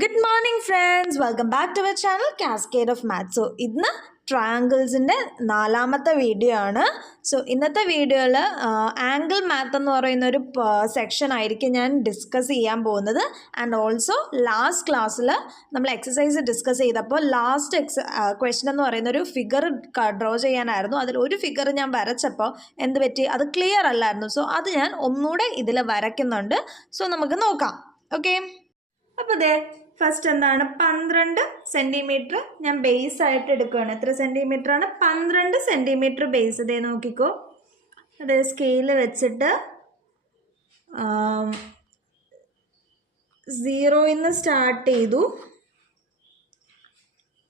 Good morning friends, welcome back to our channel Cascade of Maths. So ഇന്ന് ട്രയാങ്കിൾസിൻ്റെ നാലാമത്തെ video ആണ്. So ഇന്നത്തെ വീഡിയോയിൽ ആംഗിൾ മാത്ത് എന്ന് പറയുന്ന ഒരു സെക്ഷൻ ആയിരിക്കും ഞാൻ ഡിസ്കസ് ചെയ്യാൻ പോകുന്നത്. ആൻഡ് ഓൾസോ ലാസ്റ്റ് ക്ലാസ്സിൽ നമ്മൾ എക്സസൈസ് ഡിസ്കസ് ചെയ്തപ്പോൾ ലാസ്റ്റ് ക്വസ്റ്റൻ എന്ന് പറയുന്ന ഒരു ഫിഗർ ഡ്രോ ചെയ്യാനായിരുന്നു. അതിൽ ഒരു ഫിഗർ ഞാൻ വരച്ചപ്പോൾ എന്ത് പറ്റി, അത് ക്ലിയർ അല്ലായിരുന്നു. സോ അത് ഞാൻ ഒന്നുകൂടെ ഇതിൽ വരയ്ക്കുന്നുണ്ട്. സോ നമുക്ക് നോക്കാം. ഓക്കെ, അപ്പോൾ ദേ ഫസ്റ്റ് എന്താണ്, 12 സെൻറ്റിമീറ്റർ ഞാൻ ബേസ് ആയിട്ട് എടുക്കുകയാണ്. എത്ര സെൻറ്റിമീറ്റർ ആണ്? 12 സെൻറ്റിമീറ്റർ ബേസ്. ഇതേ നോക്കിക്കോ, അതേ സ്കെയില് വെച്ചിട്ട് 0 സ്റ്റാർട്ട് ചെയ്തു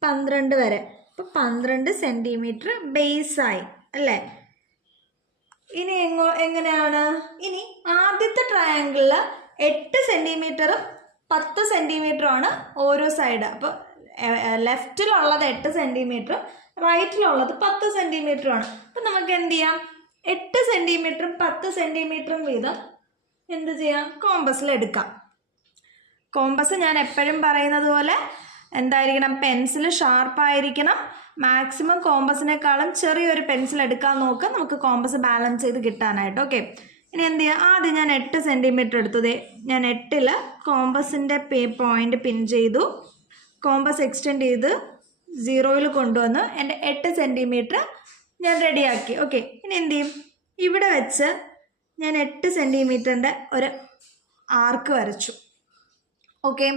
12 വരെ. അപ്പോൾ 12 സെൻറ്റിമീറ്റർ ബേസായി അല്ലേ. ഇനി എങ്ങനെയാണ്, ഇനി ആദ്യത്തെ ട്രയാങ്കിളിൽ 8 സെൻറ്റിമീറ്ററും 10 സെൻറ്റിമീറ്ററുമാണ് ഓരോ സൈഡ്. അപ്പോൾ ലെഫ്റ്റിലുള്ളത് 8 സെൻറ്റിമീറ്ററും റൈറ്റിലുള്ളത് 10 സെൻറ്റിമീറ്ററുമാണ്. അപ്പം നമുക്ക് എന്ത് ചെയ്യാം, 8 സെൻറ്റിമീറ്ററും 10 സെൻറ്റിമീറ്ററും വീതം എന്ത് ചെയ്യാം, കോമ്പസിൽ എടുക്കാം. കോമ്പസ് ഞാൻ എപ്പോഴും പറയുന്നത് പോലെ എന്തായിരിക്കണം, പെൻസിൽ ഷാർപ്പായിരിക്കണം. മാക്സിമം കോമ്പസിനേക്കാളും ചെറിയൊരു പെൻസിൽ എടുക്കാൻ നോക്കുക, നമുക്ക് കോമ്പസ് ബാലൻസ് ചെയ്ത് കിട്ടാനായിട്ട്. ഓക്കെ, ഇനി എന്ത് ചെയ്യുക, ആദ്യം ഞാൻ 8 സെൻറ്റിമീറ്റർ എടുത്തത്. ഞാൻ 8 കോമ്പസിൻ്റെ പോയിൻ്റ് പിൻ ചെയ്തു, കോമ്പസ് എക്സ്റ്റെൻഡ് ചെയ്ത് 0 കൊണ്ടുവന്ന് എൻ്റെ 8 സെൻറ്റിമീറ്റർ ഞാൻ റെഡിയാക്കി. ഓക്കെ, ഇനി എന്ത് ചെയ്യും, ഇവിടെ വെച്ച് ഞാൻ 8 സെൻറ്റിമീറ്ററിൻ്റെ ഒരു ആർക്ക് വരച്ചു. ഓക്കെ,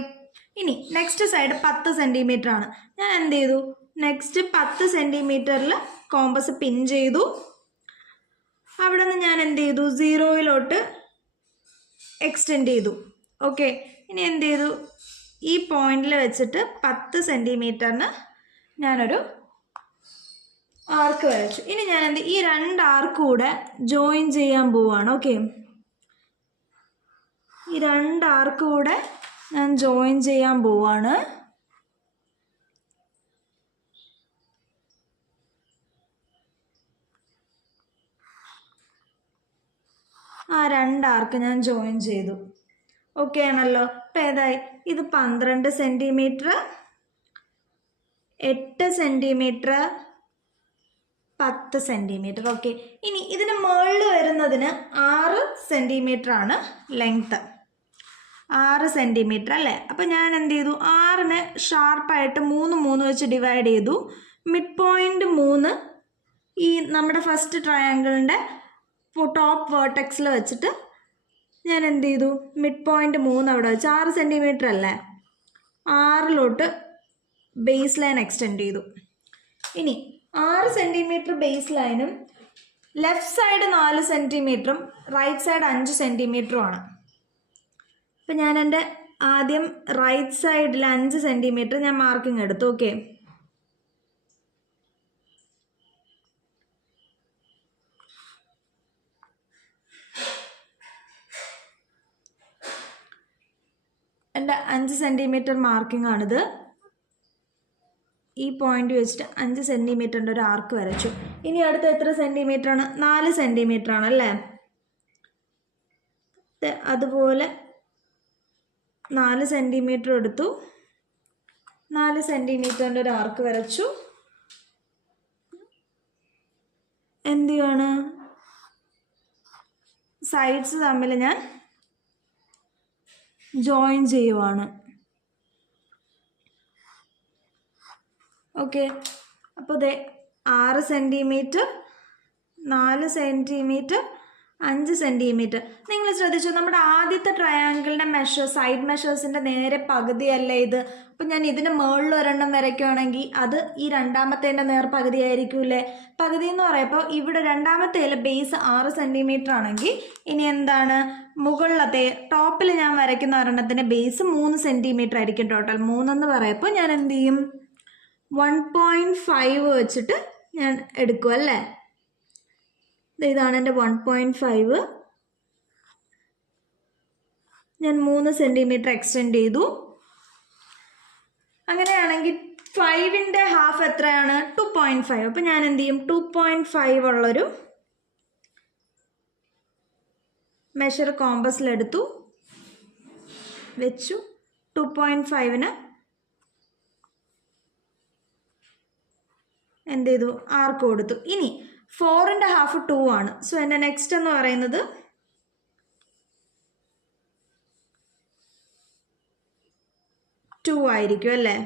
ഇനി നെക്സ്റ്റ് സൈഡ് 10 സെൻറ്റിമീറ്റർ ആണ്. ഞാൻ എന്ത് ചെയ്തു, നെക്സ്റ്റ് 10 സെൻറ്റിമീറ്ററിൽ കോമ്പസ് പിൻ ചെയ്തു. അവിടെ നിന്ന് ഞാൻ എന്ത് ചെയ്തു, 0 എക്സ്റ്റെൻഡ് ചെയ്തു. ഓക്കെ, ഇനി എന്ത് ചെയ്തു, ഈ പോയിന്റിൽ വെച്ചിട്ട് 10 സെൻറ്റിമീറ്ററിന് ഞാനൊരു ആർക്ക് വരച്ചു. ഇനി ഞാൻ ഈ 2 ആർക്ക് കൂടെ ജോയിൻ ചെയ്യാൻ പോവാണ്. ഓക്കെ, ഈ 2 ആർക്ക് കൂടെ ഞാൻ ജോയിൻ ചെയ്യാൻ പോവാണ്. ആ 2 ആർക്ക് ഞാൻ ജോയിൻ ചെയ്തു. ഓക്കെ ആണല്ലോ. അപ്പം ഏതായി, ഇത് 12 സെൻറ്റിമീറ്റർ, 8 സെൻറ്റിമീറ്റർ, 10 സെൻറ്റിമീറ്റർ. ഓക്കെ, ഇനി ഇതിന് മുകളിൽ വരുന്നതിന് 6 സെൻറ്റിമീറ്റർ ആണ് ലെങ്ത്ത്. 6 സെൻറ്റിമീറ്റർ അല്ലേ. അപ്പം ഞാൻ എന്ത് ചെയ്തു, 6നെ ഷാർപ്പായിട്ട് 3 വെച്ച് ഡിവൈഡ് ചെയ്തു. മിഡ് പോയിൻ്റ് 3 ഈ നമ്മുടെ ഫസ്റ്റ് ട്രയാങ്കിളിൻ്റെ ടോപ്പ് വേർട്ടെക്സിൽ വെച്ചിട്ട് ഞാൻ എന്ത് ചെയ്തു, മിഡ് പോയിൻ്റ് 3 അവിടെ വെച്ച് 6 സെൻറ്റിമീറ്റർ അല്ലേ, 6 ബേസ് ലൈൻ എക്സ്റ്റെൻഡ് ചെയ്തു. ഇനി 6 സെൻറ്റിമീറ്റർ ബേസ് ലൈനും ലെഫ്റ്റ് സൈഡ് 4 സെൻറ്റിമീറ്ററും റൈറ്റ് സൈഡ് 5 സെൻറ്റിമീറ്ററുമാണ്. അപ്പം ഞാൻ എൻ്റെ ആദ്യം റൈറ്റ് സൈഡിൽ 5 സെൻറ്റിമീറ്റർ ഞാൻ മാർക്കിംഗ് എടുത്തു. ഓക്കെ, എൻ്റെ 5 സെൻറ്റിമീറ്റർ മാർക്കിംഗ് ആണിത്. ഈ പോയിന്റ് വെച്ചിട്ട് 5 സെൻറ്റിമീറ്ററിൻ്റെ ഒരു ആർക്ക് വരച്ചു. ഇനി അടുത്ത എത്ര സെൻറ്റിമീറ്റർ ആണ്, 4 സെൻറ്റിമീറ്റർ ആണല്ലേ. അതുപോലെ 4 സെൻറ്റിമീറ്റർ എടുത്തു, 4 സെൻറ്റിമീറ്ററിൻ്റെ ഒരു ആർക്ക് വരച്ചു. എന്ത് ചെയ്യാണ്, സൈഡ്സ് തമ്മിൽ ഞാൻ ജോയിൻ ചെയ്യുവാണ്. ഓക്കെ, അപ്പോൾ ദേ 6 സെൻറ്റിമീറ്റർ, 4 സെൻറ്റിമീറ്റർ, 5 സെൻറ്റിമീറ്റർ. നിങ്ങൾ ശ്രദ്ധിച്ചു, നമ്മുടെ ആദ്യത്തെ ട്രയാങ്കിളിൻ്റെ സൈഡ് മെഷേഴ്സിൻ്റെ നേരെ പകുതിയല്ലേ ഇത്. അപ്പം ഞാൻ ഇതിന് മുകളിൽ ഒരെണ്ണം വരയ്ക്കുകയാണെങ്കിൽ അത് ഈ രണ്ടാമത്തേൻ്റെ നേർ പകുതി ആയിരിക്കൂലേ. പകുതി എന്ന് പറയുമ്പോൾ ഇവിടെ രണ്ടാമത്തേൽ ബേസ് 6 സെൻറ്റിമീറ്റർ ആണെങ്കിൽ ഇനി എന്താണ്, മുകളിലത്തെ ടോപ്പിൽ ഞാൻ വരയ്ക്കുന്ന ഒരെണ്ണത്തിൻ്റെ ബേസ് 3 സെൻറ്റിമീറ്റർ ആയിരിക്കും. ടോട്ടൽ 3 എന്ന് പറയുമ്പോൾ ഞാൻ എന്ത് ചെയ്യും, 1.5 വെച്ചിട്ട് ഞാൻ എടുക്കും അല്ലേ. ഇതാണ് എൻ്റെ 1.5. ഞാൻ 3 സെൻറ്റിമീറ്റർ എക്സ്റ്റെൻഡ് ചെയ്തു. അങ്ങനെയാണെങ്കിൽ 5ൻ്റെ ഹാഫ് എത്രയാണ്, 2.5. അപ്പം ഞാൻ എന്ത് ചെയ്യും, 2.5 ഉള്ളൊരു മെഷർ കോമ്പസിലെടുത്തു, വെച്ചു. 2.5-ന് എന്ത് ചെയ്തു, ആർക്ക് കൊടുത്തു. ഇനി 4ന്റെ ഹാഫ് 2 ആണ്. സോ എൻ്റെ നെക്സ്റ്റ് എന്ന് പറയുന്നത് 2 ആയിരിക്കും അല്ലേ.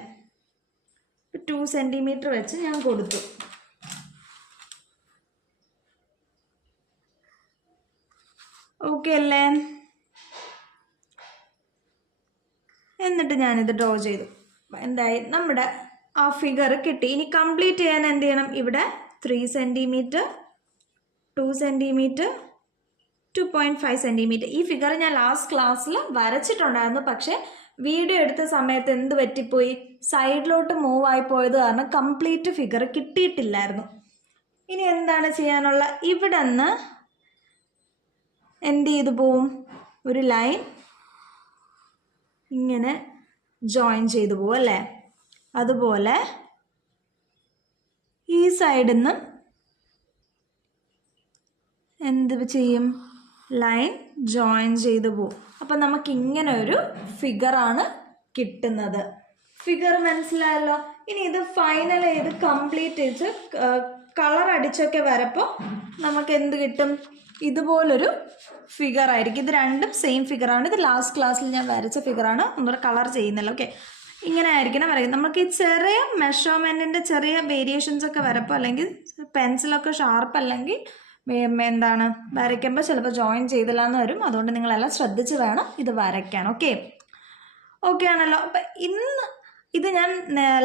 2 സെൻറ്റിമീറ്റർ വെച്ച് ഞാൻ കൊടുത്തു. ഓക്കെ അല്ലേ. എന്നിട്ട് ഞാനിത് ഡ്രോ ചെയ്തു. എന്തായി, നമ്മുടെ ആ ഫിഗർ കിട്ടി. ഇനി കംപ്ലീറ്റ് ചെയ്യാൻ എന്ത് ചെയ്യണം, ഇവിടെ 3 സെൻറ്റിമീറ്റർ, 2 സെൻറ്റിമീറ്റർ, 2.5 സെൻറ്റിമീറ്റർ. ഈ ഫിഗർ ഞാൻ ലാസ്റ്റ് ക്ലാസ്സിൽ വരച്ചിട്ടുണ്ടായിരുന്നു. പക്ഷേ വീഡിയോ എടുത്ത സമയത്ത് എന്ത് പറ്റിപ്പോയി, സൈഡിലോട്ട് മൂവ് ആയി പോയത് കാരണം കംപ്ലീറ്റ് ഫിഗർ കിട്ടിയിട്ടില്ലായിരുന്നു. ഇനി എന്താണ് ചെയ്യാനുള്ള, ഇവിടെ നിന്ന് എന്ത് ചെയ്തു പോവും, ഒരു ലൈൻ ഇങ്ങനെ ജോയിൻ ചെയ്തു പോവും അല്ലേ. അതുപോലെ ഈ സൈഡിൽ നിന്ന് എന്ത് ചെയ്യും, ലൈൻ ജോയിൻ ചെയ്തു പോവും. അപ്പം നമുക്ക് ഇങ്ങനെ ഒരു ഫിഗറാണ് കിട്ടുന്നത്. ഫിഗർ മനസ്സിലായല്ലോ. ഇനി ഇത് ഫൈനൽ ചെയ്ത് കംപ്ലീറ്റ് ചെയ്ത് കളർ അടിച്ചൊക്കെ വരപ്പോൾ നമുക്ക് എന്ത് കിട്ടും, ഇതുപോലൊരു ഫിഗർ ആയിരിക്കും. ഇത് രണ്ടും സെയിം ഫിഗറാണ്. ഇത് ലാസ്റ്റ് ക്ലാസ്സിൽ ഞാൻ വരച്ച ഫിഗറാണ്, ഒന്നുകൂടെ കളർ ചെയ്യുന്നില്ല. ഓക്കെ, ഇങ്ങനെ ആയിരിക്കണം വരയ്ക്കുന്നത്. നമുക്ക് ഈ ചെറിയ മെഷർമെൻറ്റിൻ്റെ ചെറിയ വേരിയേഷൻസ് ഒക്കെ വരപ്പോൾ, അല്ലെങ്കിൽ പെൻസിലൊക്കെ ഷാർപ്പ് അല്ലെങ്കിൽ എന്താണ് വരയ്ക്കുമ്പോൾ ചിലപ്പോൾ ജോയിൻ ചെയ്തില്ല എന്ന് വരും. അതുകൊണ്ട് നിങ്ങളെല്ലാം ശ്രദ്ധിച്ച് വേണം ഇത് വരയ്ക്കാൻ. ഓക്കെ ആണല്ലോ. അപ്പം ഇന്ന് ഇത് ഞാൻ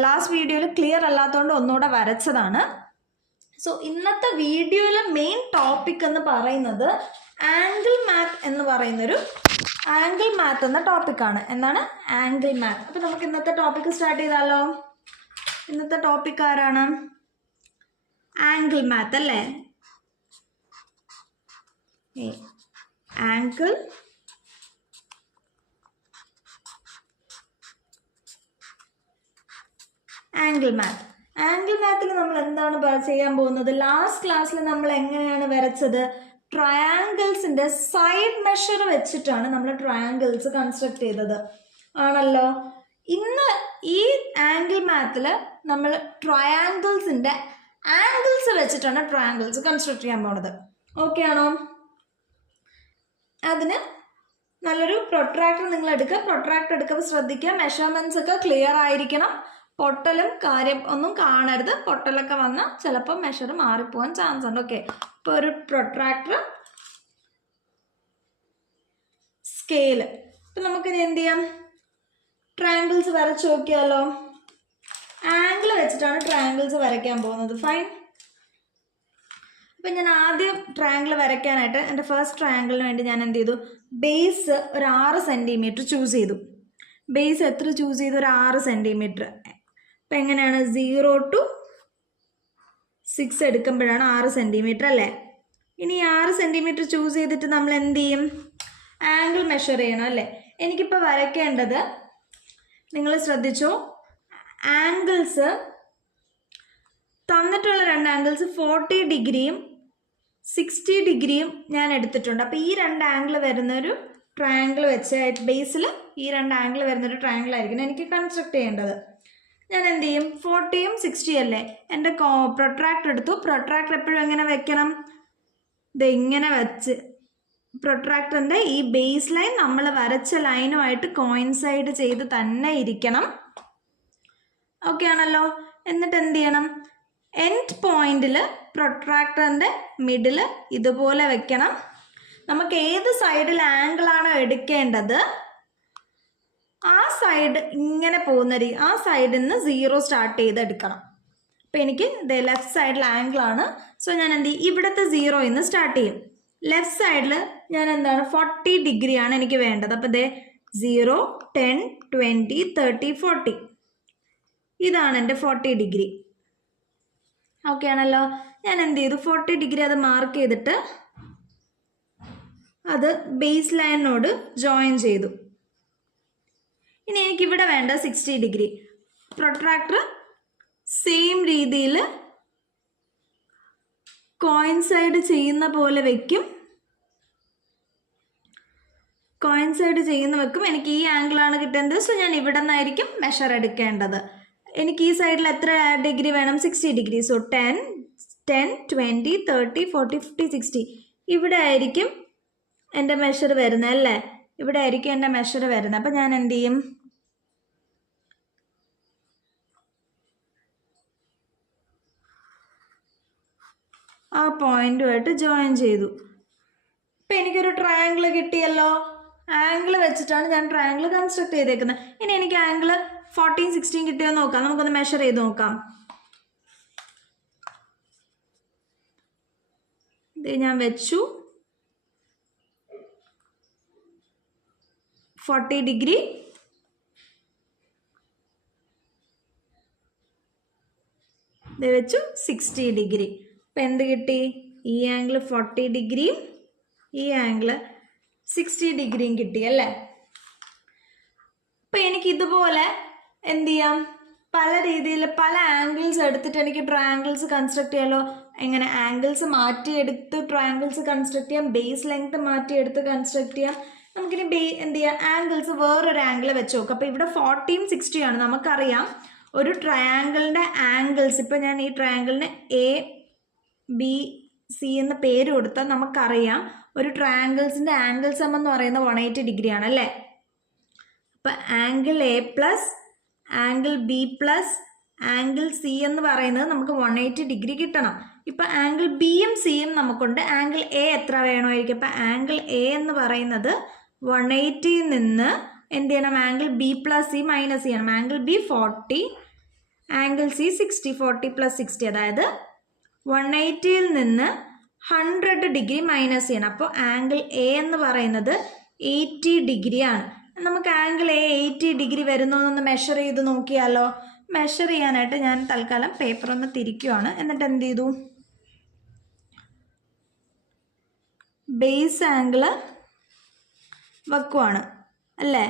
ലാസ്റ്റ് വീഡിയോയിൽ ക്ലിയർ അല്ലാത്തതുകൊണ്ട് ഒന്നുകൂടെ വരച്ചതാണ്. സോ ഇന്നത്തെ വീഡിയോയിലെ മെയിൻ ടോപ്പിക് എന്ന് പറയുന്നത് ആംഗിൾ മാത്ത് എന്ന് പറയുന്നൊരു ആംഗിൾ മാത്ത് എന്ന ടോപ്പിക്കാണ്. എന്താണ് ആംഗിൾ മാത്ത്. അപ്പം നമുക്ക് ഇന്നത്തെ ടോപ്പിക്ക് സ്റ്റാർട്ട് ചെയ്താലോ. ഇന്നത്തെ ടോപ്പിക് ആരാണ്, ആംഗിൾ മാത്ത് അല്ലേ. Angle math. ആംഗിൾ മാത്തിൽ നമ്മൾ എന്താണ് ചെയ്യാൻ പോകുന്നത്, ലാസ്റ്റ് ക്ലാസ്സിൽ നമ്മൾ എങ്ങനെയാണ് വരച്ചത്, ട്രയാങ്കിൾസിൻ്റെ സൈഡ് മെഷർ വെച്ചിട്ടാണ് നമ്മൾ ട്രയാങ്കിൾസ് കൺസ്ട്രക്ട് ചെയ്തത് ആണല്ലോ. ഇന്ന് ഈ ആംഗിൾ മാത്തിൽ നമ്മൾ ട്രയാങ്കിൾസിൻ്റെ ആംഗിൾസ് വെച്ചിട്ടാണ് ട്രയാങ്കിൾസ് കൺസ്ട്രക്ട് ചെയ്യാൻ പോകുന്നത്. ഓക്കെ ആണോ. അതിന് നല്ലൊരു പ്രൊട്രാക്ടർ നിങ്ങൾ എടുക്കുക. പ്രൊട്രാക്ടർ എടുക്കുമ്പോൾ ശ്രദ്ധിക്കുക, മെഷർമെൻറ്റ്സ് ഒക്കെ ക്ലിയർ ആയിരിക്കണം. പൊട്ടലും കാര്യം ഒന്നും കാണരുത്. പൊട്ടലൊക്കെ വന്നാൽ ചിലപ്പോൾ മെഷർ മാറിപ്പോകാൻ ചാൻസ് ഉണ്ട്. ഓക്കെ, ഇപ്പോൾ ഒരു പ്രൊട്രാക്ടർ, സ്കെയില്. ഇപ്പം നമുക്കിനി എന്ത് ചെയ്യാം, ട്രയാങ്കിൾസ് വരച്ച് നോക്കിയാലോ. ആംഗിൾ വെച്ചിട്ടാണ് ട്രയാങ്കിൾസ് വരയ്ക്കാൻ പോകുന്നത്. ഫൈൻ. അപ്പം ഞാൻ ആദ്യം ട്രയാങ്കിൾ വരയ്ക്കാനായിട്ട് എൻ്റെ ഫസ്റ്റ് ട്രയാങ്കിളിന് വേണ്ടി ഞാൻ എന്ത് ചെയ്തു, ബേസ് ഒരു 6 സെൻറ്റിമീറ്റർ ചൂസ് ചെയ്തു. ബേസ് എത്ര ചൂസ് ചെയ്തു, ഒരു 6 സെൻറ്റിമീറ്റർ. അപ്പം എങ്ങനെയാണ്, 0 to 6 എടുക്കുമ്പോഴാണ് 6 സെൻറ്റിമീറ്റർ അല്ലേ. ഇനി 6 സെൻറ്റിമീറ്റർ ചൂസ് ചെയ്തിട്ട് നമ്മൾ എന്ത് ചെയ്യും, ആംഗിൾ മെഷർ ചെയ്യണം അല്ലേ. എനിക്കിപ്പോൾ വരയ്ക്കേണ്ടത്, നിങ്ങൾ ശ്രദ്ധിച്ചോ, ആംഗിൾസ് തന്നിട്ടുള്ള 2 ആംഗിൾസ് 40 ഡിഗ്രിയും 60 ഡിഗ്രിയും ഞാൻ എടുത്തിട്ടുണ്ട്. അപ്പോൾ ഈ 2 ആംഗിൾ വരുന്നൊരു ട്രയാങ്കിൾ വെച്ച് ബേസിൽ ഈ 2 ആംഗിൾ വരുന്നൊരു ട്രയാങ്കിൾ ആയിരിക്കണം എനിക്ക് കൺസ്ട്രക്ട് ചെയ്യേണ്ടത്. ഞാൻ എന്ത് ചെയ്യും, 40യും 60 അല്ലേ, എൻ്റെ പ്രൊട്രാക്ടർ എടുത്തു. പ്രൊട്രാക്ടർ എപ്പോഴും എങ്ങനെ വെക്കണം, ഇത് ഇങ്ങനെ വെച്ച് പ്രൊട്രാക്ടറിൻ്റെ ഈ ബേസ് ലൈൻ നമ്മൾ വരച്ച ലൈനുമായിട്ട് കോയിൻസൈഡ് ചെയ്ത് തന്നെ ഇരിക്കണം. ഓക്കെ ആണല്ലോ. എന്നിട്ട് എന്ത് ചെയ്യണം, എൻഡ് പോയിന്റിൽ പ്രൊട്രാക്ടറിൻ്റെ മിഡിൽ ഇതുപോലെ വെക്കണം. നമുക്ക് ഏത് സൈഡിൽ ആംഗിളാണോ എടുക്കേണ്ടത് ആ സൈഡ് ഇങ്ങനെ പോകുന്ന ആ സൈഡിൽ നിന്ന് 0 സ്റ്റാർട്ട് ചെയ്ത് എടുക്കണം. അപ്പം എനിക്ക് ഇത് ലെഫ്റ്റ് സൈഡിൽ ആംഗിളാണ്. സോ ഞാൻ എന്ത് ചെയ്യും, ഇവിടുത്തെ 0 നിന്ന് സ്റ്റാർട്ട് ചെയ്യും. ലെഫ്റ്റ് സൈഡിൽ ഞാൻ എന്താണ് 40 ഡിഗ്രിയാണ് എനിക്ക് വേണ്ടത്. അപ്പോൾ ഇതേ 0, 10, 20, 30, 40 ഇതാണ് എൻ്റെ 40 ഡിഗ്രി. ഓക്കെ ആണല്ലോ. ഞാൻ എന്ത് ചെയ്തു, 40 ഡിഗ്രി അത് മാർക്ക് ചെയ്തിട്ട് അത് ബേസ് ലൈനിനോട് ജോയിൻ ചെയ്തു. ഇനി എനിക്കിവിടെ വേണ്ട 60 ഡിഗ്രി. പ്രൊട്രാക്ടർ സെയിം രീതിയിൽ കോയിൻസൈഡ് ചെയ്യുന്ന പോലെ വയ്ക്കും. കോയിൻസൈഡ് ചെയ്യുന്ന വെക്കും എനിക്ക് ഈ ആംഗിളാണ് കിട്ടേണ്ടത്. സോ ഞാൻ ഇവിടെ നിന്നായിരിക്കും മെഷർ എടുക്കേണ്ടത്. എനിക്ക് ഈ സൈഡിൽ എത്ര ഡിഗ്രി വേണം? 60 ഡിഗ്രി. സോ 10, 20, 30, 40, 50, 60 ഇവിടെ ആയിരിക്കും എൻ്റെ മെഷർ വരുന്നത് അല്ലേ? ഇവിടെ ആയിരിക്കും എൻ്റെ മെഷർ വരുന്നത്. അപ്പം ഞാൻ എന്ത് ചെയ്യും? ആ പോയിന്റുമായിട്ട് ജോയിൻ ചെയ്തു. ഇപ്പം എനിക്കൊരു ട്രയാങ്കിൾ കിട്ടിയല്ലോ. ആംഗിൾ വെച്ചിട്ടാണ് ഞാൻ ട്രയാങ്കിൾ കൺസ്ട്രക്ട് ചെയ്തേക്കുന്നത്. ഇനി എനിക്ക് ആംഗിൾ 14, 16 കിട്ടിയോ നോക്കാം. നമുക്കൊന്ന് മെഷർ ചെയ്ത് നോക്കാം. ഇത് ഞാൻ വെച്ചു 40 ഡിഗ്രി. ഇത് വെച്ചു 60 ഡിഗ്രി. അപ്പം എന്ത് കിട്ടി? ഈ ആംഗിൾ 40 ഡിഗ്രിയും ഈ ആംഗിൾ 60 ഡിഗ്രിയും കിട്ടി അല്ലേ? അപ്പം എനിക്ക് ഇതുപോലെ എന്ത് ചെയ്യാം? പല രീതിയിൽ പല ആംഗിൾസ് എടുത്തിട്ട് എനിക്ക് ട്രയാങ്കിൾസ് കൺസ്ട്രക്ട് ചെയ്യാമല്ലോ. എങ്ങനെ? ആംഗിൾസ് മാറ്റിയെടുത്ത് ട്രയാങ്കിൾസ് കൺസ്ട്രക്ട് ചെയ്യാം. ബേസ് ലെങ്ത് മാറ്റിയെടുത്ത് കൺസ്ട്രക്ട് ചെയ്യാം. നമുക്കിനി എന്ത് ചെയ്യാം? ആംഗിൾസ് വേറൊരു ആംഗിൾ വെച്ച് നോക്കാം. അപ്പോൾ ഇവിടെ 40യും 60യും ആണ്. നമുക്കറിയാം ഒരു ട്രയാങ്കിളിൻ്റെ ആംഗിൾസ്, ഇപ്പം ഞാൻ ഈ ട്രയാങ്കിളിന് ABC എന്ന് പേര് കൊടുത്താൽ നമുക്കറിയാം ഒരു ട്രയാങ്കിൾസിൻ്റെ ആംഗിൾ സം എന്ന് പറയുന്നത് 180 ഡിഗ്രി ആണ് അല്ലേ? അപ്പം angle A plus angle B plus angle C എന്ന് പറയുന്നത് നമുക്ക് 180 ഡിഗ്രി കിട്ടണം. ഇപ്പം ആംഗിൾ Bയും Cയും നമുക്കുണ്ട്. ആംഗിൾ A എത്ര വേണമായിരിക്കും? അപ്പം ആംഗിൾ A എന്ന് പറയുന്നത് 180 നിന്ന് എന്ത് ചെയ്യണം? Angle B plus C minus ചെയ്യണം. Angle B 40, angle C 60. 40 plus 60 അതായത് 180യിൽ നിന്ന് 100 ഡിഗ്രി മൈനസ് ചെയ്യണം. അപ്പോൾ ആംഗിൾ A എന്ന് പറയുന്നത് 80 ഡിഗ്രിയാണ്. നമുക്ക് ആംഗിൾ A 80 ഡിഗ്രി വരുന്നോ എന്നൊന്ന് മെഷർ ചെയ്ത് നോക്കിയാലോ? മെഷർ ചെയ്യാനായിട്ട് ഞാൻ തൽക്കാലം പേപ്പർ ഒന്ന് തിരിക്കുവാണ്. എന്നിട്ട് എന്ത് ചെയ്തു? ബേസ് ആംഗിള് വെക്കുവാണ് അല്ലേ?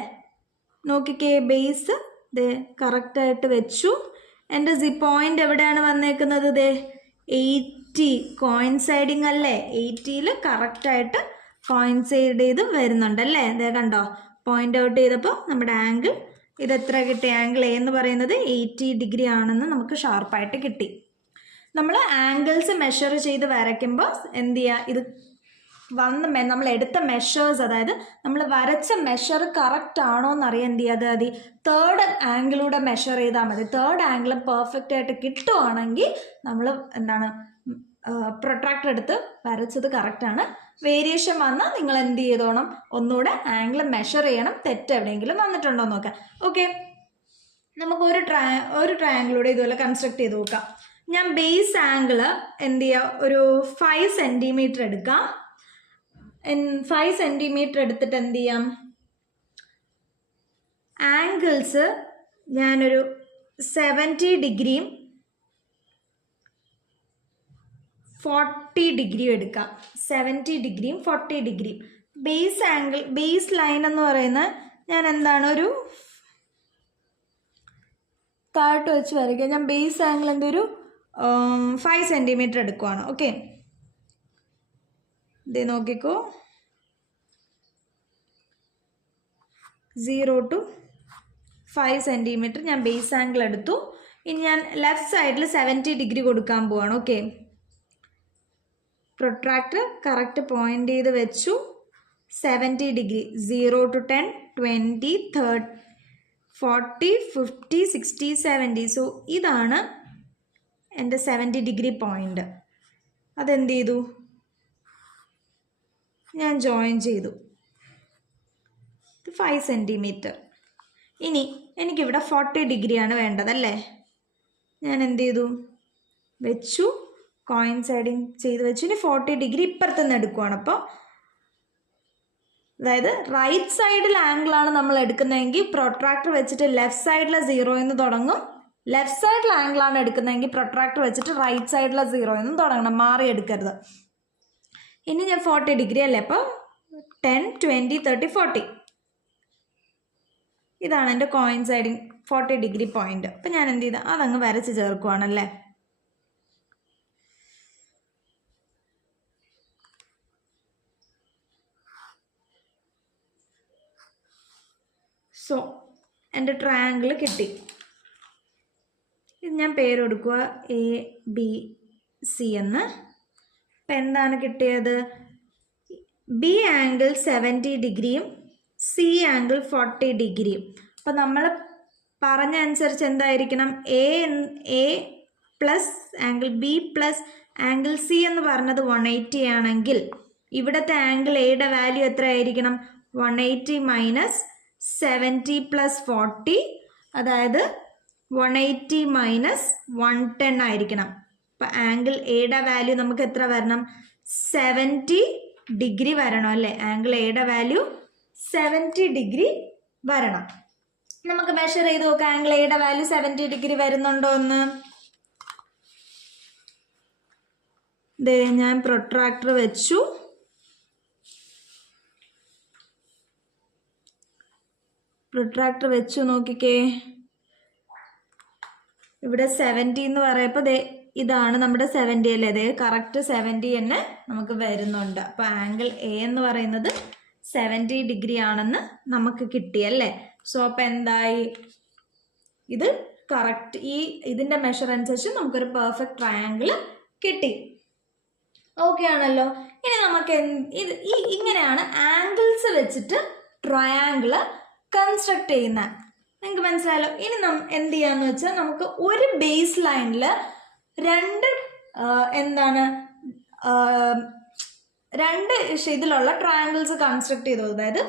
നോക്കിക്കേ, ബേസ് ദേ കറക്റ്റായിട്ട് വെച്ചു. എൻ്റെ പോയിന്റ് എവിടെയാണ് വന്നേക്കുന്നത്? ദേ 80 കോയിൻസൈഡിങ് അല്ലേ? 80യിൽ കറക്റ്റായിട്ട് കോയിൻസൈഡ് ചെയ്ത് വരുന്നുണ്ടല്ലേ? ഇതേ കണ്ടോ? പോയിന്റ് ഔട്ട് ചെയ്തപ്പോൾ നമ്മുടെ ആംഗിൾ ഇതെത്ര കിട്ടി? ആംഗിൾ A എന്ന് പറയുന്നത് 80 ഡിഗ്രി ആണെന്ന് നമുക്ക് ഷാർപ്പായിട്ട് കിട്ടി. നമ്മൾ ആംഗിൾസ് മെഷർ ചെയ്ത് വരയ്ക്കുമ്പോൾ എന്ത് ചെയ്യുക? ഇത് നമ്മൾ എടുത്ത മെഷേഴ്സ്, അതായത് നമ്മൾ വരച്ച മെഷർ കറക്റ്റ് ആണോ എന്നറിയാൻ എന്ത് ചെയ്യാതെ മതി? തേർഡ് ആംഗിളൂടെ മെഷർ ചെയ്താൽ മതി. തേർഡ് ആംഗിൾ പെർഫെക്റ്റ് ആയിട്ട് കിട്ടുവാണെങ്കിൽ നമ്മൾ എന്താണ് പ്രൊട്രാക്ടർ എടുത്ത് വരച്ചത് കറക്റ്റാണ്. വേരിയേഷൻ വന്നാൽ നിങ്ങൾ എന്ത് ചെയ്തോണം? ഒന്നുകൂടെ ആംഗിൾ മെഷർ ചെയ്യണം. തെറ്റ് എവിടെയെങ്കിലും വന്നിട്ടുണ്ടോ എന്ന് നോക്കാം. ഓക്കെ, നമുക്ക് ഒരു ട്രയാങ്കിളൂടെ ഇതുപോലെ കൺസ്ട്രക്ട് ചെയ്ത് നോക്കാം. ഞാൻ ബേസ് ആംഗിള് എന്ത് ചെയ്യുക? ഒരു 5 സെൻറ്റിമീറ്റർ എടുക്കാം. 5 സെൻറ്റിമീറ്റർ എടുത്തിട്ട് എന്ത് ചെയ്യാം? ആംഗിൾസ് ഞാനൊരു 70 ഡിഗ്രിയും 40 ഡിഗ്രിയും എടുക്കാം. 70 ഡിഗ്രിയും 40 ഡിഗ്രിയും. ബേസ് ആംഗിൾ, ബേസ് ലൈൻ എന്ന് പറയുന്നത് ഞാൻ എന്താണ് ഒരു താഴോട്ട് വെച്ച് വരയ്ക്കുക. ഞാൻ ബേസ് ആംഗിൾ എന്തൊരു 5 സെൻറ്റിമീറ്റർ എടുക്കുവാണ്. ഓക്കെ, ഇത് നോക്കിക്കോ. 0 to 5 സെൻറ്റിമീറ്റർ ഞാൻ ബേസ് ആംഗിൾ എടുത്തു. ഇനി ഞാൻ ലെഫ്റ്റ് സൈഡിൽ 70 ഡിഗ്രി കൊടുക്കാൻ പോവാണ്. ഓക്കെ, പ്രൊട്രാക്ടർ കറക്റ്റ് പോയിന്റ് ചെയ്ത് വെച്ചു. 70 ഡിഗ്രി 0 to 10, 20, 30, 40, 50, 60, 70. സോ ഇതാണ് എൻ്റെ 70 ഡിഗ്രി പോയിന്റ്. അതെന്ത് ചെയ്തു? ഞാൻ ജോയിൻ ചെയ്തു. 5 സെൻറ്റിമീറ്റർ. ഇനി എനിക്കിവിടെ 40 ഡിഗ്രിയാണ് വേണ്ടതല്ലേ? ഞാൻ എന്ത് ചെയ്തു? വെച്ചു, കോയിൻസൈഡിങ് ചെയ്ത് വെച്ചു. ഇനി 40 ഡിഗ്രി ഇപ്പുറത്തുനിന്ന് എടുക്കുവാണ്. അപ്പോൾ അതായത് റൈറ്റ് സൈഡിൽ ആംഗിളാണ് നമ്മൾ എടുക്കുന്നതെങ്കിൽ പ്രൊട്രാക്ടർ വെച്ചിട്ട് ലെഫ്റ്റ് സൈഡിലെ 0 എന്ന് തുടങ്ങും. ലെഫ്റ്റ് സൈഡിൽ ആംഗിളാണ് എടുക്കുന്നതെങ്കിൽ പ്രൊട്രാക്ടർ വെച്ചിട്ട് റൈറ്റ് സൈഡിലെ 0 എന്ന് തുടങ്ങണം. മാറി എടുക്കരുത്. ഇനി ഞാൻ 40 ഡിഗ്രി അല്ലേ? അപ്പോൾ 10, 20, 30, 40 ഇതാണ് എൻ്റെ കോയിൻസൈഡിങ് 40 ഡിഗ്രി പോയിന്റ്. അപ്പം ഞാൻ എന്ത് ചെയ്താൽ അതങ്ങ് വരച്ച് ചേർക്കുവാണല്ലേ? സോ എൻ്റെ ട്രയാങ്കിൾ കിട്ടി. ഇത് ഞാൻ പേര് കൊടുക്കുക ABC എന്ന്. അപ്പം എന്താണ് കിട്ടിയത്? ബി ആംഗിൾ 70 ഡിഗ്രിയും സി ആംഗിൾ 40 ഡിഗ്രിയും. അപ്പം നമ്മൾ പറഞ്ഞ അനുസരിച്ച് എന്തായിരിക്കണം? A plus angle B plus angle C എന്ന് പറഞ്ഞത് 180 ആണെങ്കിൽ ഇവിടുത്തെ ആംഗിൾ എയുടെ വാല്യൂ എത്ര ആയിരിക്കണം? 180 മൈനസ് 70 പ്ലസ് 40, അതായത് 180 മൈനസ് 110 ആയിരിക്കണം. അപ്പം ആംഗിൾ എയുടെ വാല്യൂ നമുക്ക് എത്ര വരണം? 70 ഡിഗ്രി വരണം അല്ലേ? ആംഗിൾ എയുടെ വാല്യൂ 70 ഡിഗ്രി വരണം. നമുക്ക് മെഷർ ചെയ്ത് നോക്കാം ആംഗിൾ എയുടെ വാല്യൂ 70 ഡിഗ്രി വരുന്നുണ്ടോ എന്ന്. ഞാൻ പ്രൊട്രാക്ടർ വെച്ചു. നോക്കിക്കേ, ഇവിടെ 70 എന്ന് പറയുമ്പോൾ ഇതാണ് നമ്മുടെ 70 അല്ലേ? അതെ, കറക്റ്റ് 70 തന്നെ നമുക്ക് വരുന്നുണ്ട്. അപ്പോൾ ആംഗിൾ എ എന്ന് പറയുന്നത് 70 ഡിഗ്രി ആണെന്ന് നമുക്ക് കിട്ടിയല്ലേ? സോ അപ്പം എന്തായി? ഇത് കറക്റ്റ്, ഇതിൻ്റെ മെഷർ അനുസരിച്ച് നമുക്കൊരു പെർഫെക്റ്റ് ട്രയാങ്കിൾ കിട്ടി. ഓക്കെ ആണല്ലോ. ഇനി നമുക്ക് ഇങ്ങനെയാണ് ആംഗിൾസ് വെച്ചിട്ട് ട്രയാങ്കിൾ കൺസ്ട്രക്ട് ചെയ്യുന്നത്. നിങ്ങൾക്ക് മനസ്സിലായല്ലോ. ഇനി എന്ത് ചെയ്യാന്ന് വെച്ചാൽ നമുക്ക് ഒരു ബേസ് ലൈനിൽ രണ്ട് ഇതിലുള്ള ട്രയാങ്കിൾസ് കൺസ്ട്രക്ട് ചെയ്തു. അതായത്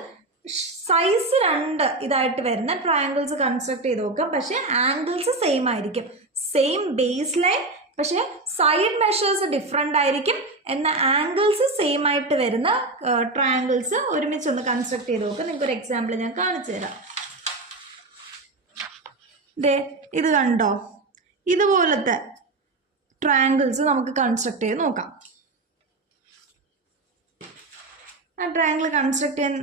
സൈസ് 2 ഇതായിട്ട് വരുന്ന ട്രയാങ്കിൾസ് കൺസ്ട്രക്ട് ചെയ്ത് നോക്കാം. പക്ഷെ ആംഗിൾസ് സെയിം ആയിരിക്കും, സെയിം ബേസ് ലൈൻ, പക്ഷെ സൈഡ് മെഷേഴ്സ് ഡിഫറെൻ്റ് ആയിരിക്കും. എന്നാൽ ആംഗിൾസ് സെയിം ആയിട്ട് വരുന്ന ട്രയാങ്കിൾസ് ഒരുമിച്ച് ഒന്ന് കൺസ്ട്രക്ട് ചെയ്ത് നോക്കാം. നിങ്ങൾക്ക് ഒരു എക്സാമ്പിൾ ഞാൻ കാണിച്ചു തരാം. ഇത് കണ്ടോ? ഇതുപോലത്തെ ട്രയാങ്കിൾസ് നമുക്ക് കൺസ്ട്രക്ട് ചെയ്ത് നോക്കാം. ആ ട്രയാങ്കിൾ കൺസ്ട്രക്ട് ചെയ്യാൻ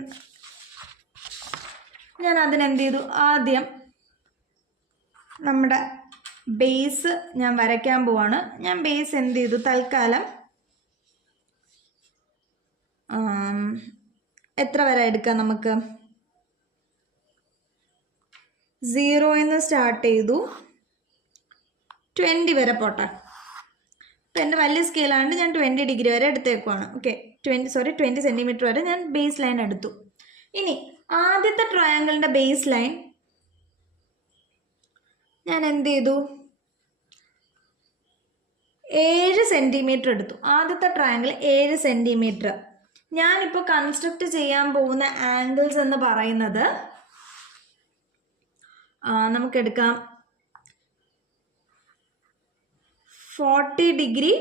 ഞാൻ അതിനെന്ത് ചെയ്തു? ആദ്യം നമ്മുടെ ബേസ് ഞാൻ വരയ്ക്കാൻ പോവാണ്. ഞാൻ ബേസ് എന്ത് ചെയ്തു? തൽക്കാലം എത്ര വരെ എടുക്കാം നമുക്ക്? 0 സ്റ്റാർട്ട് ചെയ്തു, 20 വരെ പോട്ടെ. അപ്പം എൻ്റെ വലിയ സ്കെയിലാണ്ട് ഞാൻ 20 ഡിഗ്രി വരെ എടുത്തേക്കുവാണ്. ഓക്കെ, 20 സെൻറ്റിമീറ്റർ വരെ ഞാൻ ബേസ് ലൈൻ എടുത്തു. ഇനി ആദ്യത്തെ ട്രയാങ്കിളിൻ്റെ ബേസ് ലൈൻ ഞാൻ എന്ത് ചെയ്തു? 7 സെൻറ്റിമീറ്റർ എടുത്തു. ആദ്യത്തെ ട്രയാങ്കിൾ 7 സെൻറ്റിമീറ്റർ. ഞാനിപ്പോൾ കൺസ്ട്രക്ട് ചെയ്യാൻ പോകുന്ന ആംഗിൾസ് എന്ന് പറയുന്നത് നമുക്കെടുക്കാം 40 ഡിഗ്രി,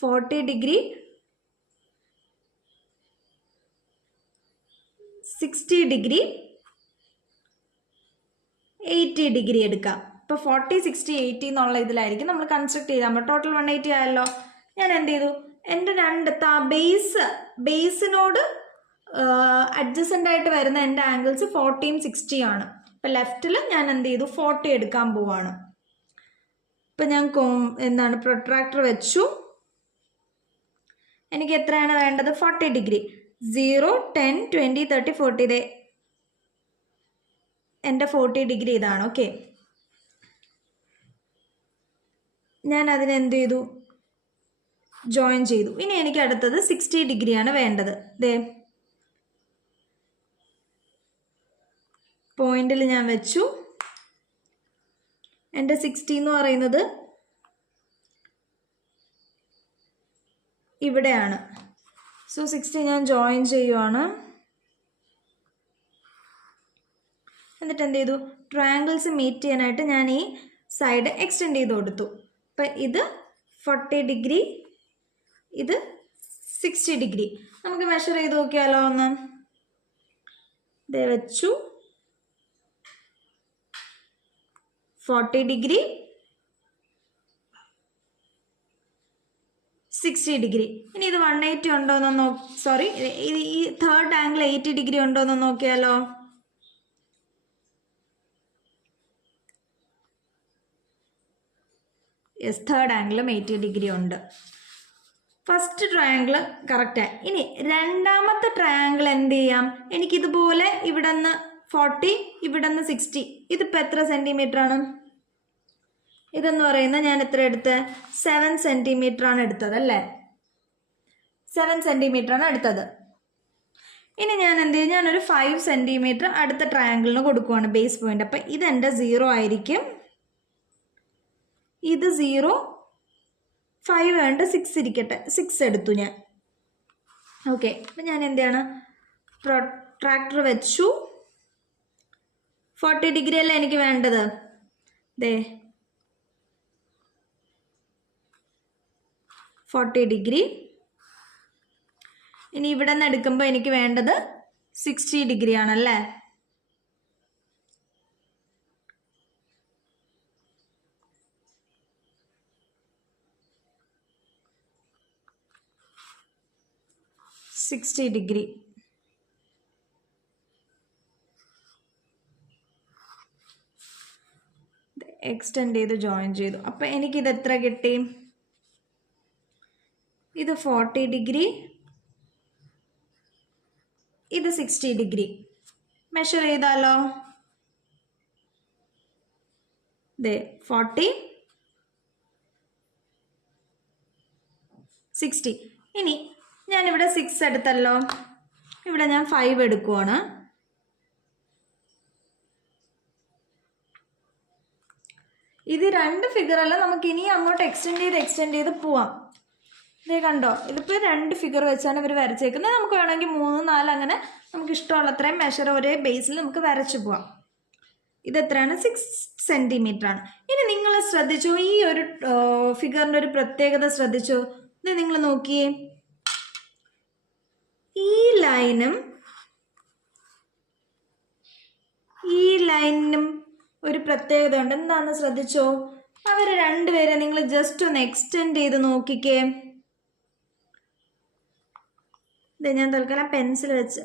40 ഡിഗ്രി, 60 ഡിഗ്രി, 80 ഡിഗ്രി എടുക്കാം. ഇപ്പോൾ 40, 60, 80 എന്നുള്ള ഇതിലായിരിക്കും നമ്മൾ കൺസ്ട്രക്ട് ചെയ്താൽ മതി. ടോട്ടൽ 180 ആയല്ലോ. ഞാൻ എന്ത് ചെയ്തു? എൻ്റെ ബേസിനോട് അഡ്ജസൻ്റ് ആയിട്ട് വരുന്ന എൻ്റെ ആംഗിൾസ് 40ഉം 60 ആണ്. ഇപ്പം ലെഫ്റ്റിൽ ഞാൻ എന്ത് ചെയ്തു? 40 എടുക്കാൻ പോവാണ്. ഇപ്പം ഞാൻ പ്രൊട്രാക്ടർ വെച്ചു. എനിക്ക് എത്രയാണ് വേണ്ടത്? 40 ഡിഗ്രി. 0, 10, 20, 30, 40. എൻ്റെ 40 ഡിഗ്രി ഇതാണ്. ഓക്കെ, ഞാൻ അതിനെന്ത് ചെയ്തു? ജോയിൻ ചെയ്തു. ഇനി എനിക്ക് അടുത്തത് 60 ഡിഗ്രിയാണ് വേണ്ടത്. പോയിന്റിൽ ഞാൻ വെച്ചു. എൻ്റെ 60 എന്ന് പറയുന്നത് ഇവിടെയാണ്. സോ 60 ഞാൻ ജോയിൻ ചെയ്യുവാണ്. എന്നിട്ട് എന്ത് ചെയ്തു? ട്രയാങ്കിൾസ് മീറ്റ് ചെയ്യാനായിട്ട് ഞാൻ ഈ സൈഡ് എക്സ്റ്റെൻഡ് ചെയ്ത് കൊടുത്തു. അപ്പം ഇത് 40 ഡിഗ്രി, ഇത് 60 ഡിഗ്രി. നമുക്ക് മെഷർ ചെയ്ത് നോക്കിയാലോ ഒന്ന്. വെച്ചു 40 ഡിഗ്രി, 60 ഡിഗ്രി. ഇനി ഇത് 180 ഉണ്ടോയെന്ന് ഈ തേർഡ് ആംഗിൾ 80 ഡിഗ്രി ഉണ്ടോയെന്ന് നോക്കിയാലോ. യെസ്, തേർഡ് ആംഗിളും 80 ഡിഗ്രി ഉണ്ട്. ഫസ്റ്റ് ട്രയാങ്കിൾ കറക്റ്റായി. ഇനി രണ്ടാമത്തെ ട്രയാങ്കിൾ എന്ത് ചെയ്യാം? എനിക്കിതുപോലെ ഇവിടെ നിന്ന് 40, ഇവിടെ നിന്ന് 60. ഇതിപ്പോൾ എത്ര സെൻറ്റിമീറ്റർ ആണ്? ഇതെന്ന് പറയുന്നത് ഞാൻ എത്ര എടുത്ത്? 7 സെൻറ്റിമീറ്റർ ആണ് എടുത്തത് അല്ലേ? 7 സെൻറ്റിമീറ്റർ ആണ് എടുത്തത്. ഇനി ഞാൻ എന്ത് ചെയ്യും? ഞാനൊരു 5 സെൻറ്റിമീറ്റർ അടുത്ത ട്രയാങ്കിളിന് കൊടുക്കുവാണ് ബേസ് പോയിന്റ്. അപ്പം ഇതെൻ്റെ 0 ആയിരിക്കും. ഇത് 0, 5 വേണ്ട 6 ഇരിക്കട്ടെ. 6 എടുത്തു ഞാൻ. ഓക്കെ, അപ്പം ഞാൻ എന്താണ് പ്രൊട്രാക്ടർ വെച്ചു. 40 ഡിഗ്രി അല്ലേ എനിക്ക് വേണ്ടത്? ദേ 40 ഡിഗ്രി. ഇനി ഇവിടെ നിന്ന് എടുക്കുമ്പോൾ എനിക്ക് വേണ്ടത് 60 ഡിഗ്രി ആണല്ലേ? ഡിഗ്രി. എക്സ്റ്റെൻഡ് ചെയ്ത് ജോയിൻ ചെയ്തു. അപ്പം എനിക്കിത് എത്ര കിട്ടി? ഇത് 40 ഡിഗ്രി, ഇത് 60 ഡിഗ്രി. മെഷർ ചെയ്താലോ? ദേ 40, 60. ഇനി ഞാനിവിടെ 6 എടുത്തല്ലോ, ഇവിടെ ഞാൻ 5 എടുക്കുവാണ്. ഇത് 2 ഫിഗറല്ല, നമുക്ക് ഇനി അങ്ങോട്ട് എക്സ്റ്റെൻഡ് ചെയ്ത് പോവാം. ഇതേ കണ്ടോ, ഇതിപ്പോൾ 2 ഫിഗർ വെച്ചാണ് ഇവർ വരച്ചേക്കുന്നത്. നമുക്ക് വേണമെങ്കിൽ 3, 4 അങ്ങനെ നമുക്ക് ഇഷ്ടമുള്ള അത്രയും മെഷർ ഒരേ ബേസിൽ നമുക്ക് വരച്ചു പോവാം. ഇതെത്രയാണ്? 6 സെൻറ്റിമീറ്റർ ആണ്. ഇനി നിങ്ങൾ ശ്രദ്ധിച്ചോ, ഈ ഒരു ഫിഗറിൻ്റെ ഒരു പ്രത്യേകത ശ്രദ്ധിച്ചോ? ഇത് നിങ്ങൾ നോക്കിയേ, ഈ ലൈനും ഒരു പ്രത്യേകത ഉണ്ട്. എന്താണെന്ന് ശ്രദ്ധിച്ചോ? അവർ രണ്ടുപേരെ നിങ്ങൾ ജസ്റ്റ് ഒന്ന് എക്സ്റ്റെൻഡ് ചെയ്ത് നോക്കിക്കേ. ഇത് ഞാൻ തൽക്കാലം പെൻസിൽ വെച്ച്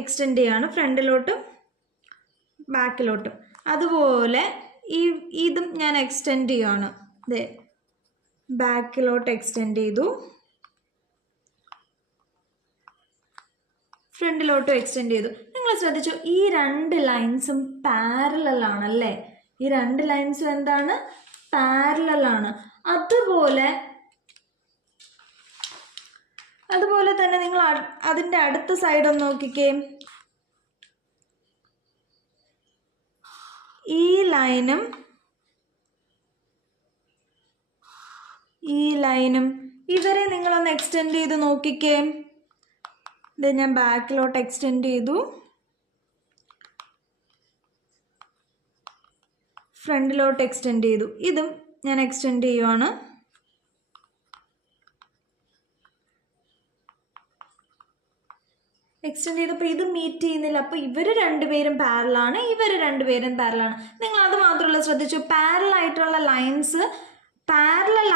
എക്സ്റ്റെൻഡ് ചെയ്യാണ്, ഫ്രണ്ടിലോട്ടും ബാക്കിലോട്ടും. അതുപോലെ ഇതും ഞാൻ എക്സ്റ്റെൻഡ് ചെയ്യുകയാണ്. ഇതേ ബാക്കിലോട്ട് എക്സ്റ്റെൻഡ് ചെയ്തു, ഫ്രണ്ടിലോട്ടും എക്സ്റ്റെൻഡ് ചെയ്തു. നിങ്ങൾ ശ്രദ്ധിച്ചു, ഈ 2 ലൈൻസും പാരലൽ ആണല്ലേ? ഈ 2 ലൈൻസും എന്താണ്? പാരലൽ ആണ്. അതുപോലെ തന്നെ നിങ്ങൾ അതിൻ്റെ അടുത്ത സൈഡ് ഒന്ന് നോക്കിക്കേ. ഈ ലൈനും ഇവരെ നിങ്ങളൊന്ന് എക്സ്റ്റെൻഡ് ചെയ്ത് നോക്കിക്കേ. ഇത് ഞാൻ ബാക്കിലോട്ട് എക്സ്റ്റെൻഡ് ചെയ്തു, ഫ്രണ്ടിലോട്ട് എക്സ്റ്റെൻഡ് ചെയ്തു. ഇതും ഞാൻ എക്സ്റ്റെൻഡ് ചെയ്യുവാണ്. എക്സ്റ്റെൻഡ് ചെയ്തപ്പോൾ ഇത് മീറ്റ് ചെയ്യുന്നില്ല. അപ്പോൾ ഇവർ രണ്ടുപേരും പാരലാണ്, ഇവർ രണ്ടുപേരും പാരലാണ്. നിങ്ങൾ അത് മാത്രമല്ല ശ്രദ്ധിച്ചു, പാരലൽ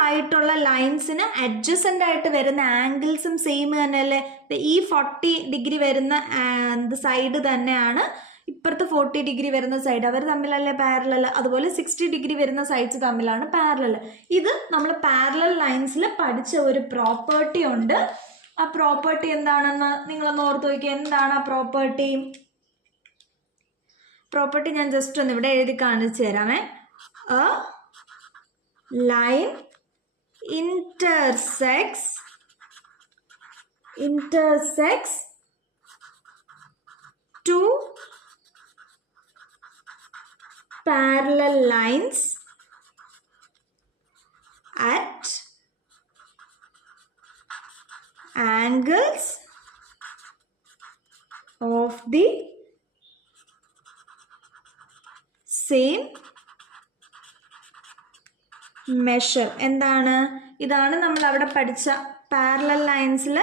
ആയിട്ടുള്ള ലൈൻസിന് അഡ്ജസൻ്റ് ആയിട്ട് വരുന്ന ആംഗിൾസും സെയിം തന്നെയല്ലേ? ഈ 40 ഡിഗ്രി വരുന്ന സൈഡ് തന്നെയാണ് ഇപ്പുറത്ത് 40 ഡിഗ്രി വരുന്ന സൈഡ്. അവർ തമ്മിലല്ലേ പാരലൽ? അതുപോലെ 60 ഡിഗ്രി വരുന്ന സൈഡ്സ് തമ്മിലാണ് പാരലൽ. ഇത് നമ്മൾ പാരലൽ ലൈൻസിൽ പഠിച്ച ഒരു പ്രോപ്പർട്ടി ഉണ്ട്. ആ പ്രോപ്പർട്ടി എന്താണെന്ന് നിങ്ങളൊന്ന് ഓർത്ത് നോക്കിയാൽ. എന്താണ് ആ പ്രോപ്പർട്ടി? ഞാൻ ജസ്റ്റ് ഒന്ന് ഇവിടെ എഴുതി കാണിച്ചു തരാമേ. Line intersects two parallel lines at angles of the same measure. എന്താണ്? ഇതാണ് നമ്മൾ അവിടെ പഠിച്ച പാരലൽ ലൈൻസിൽ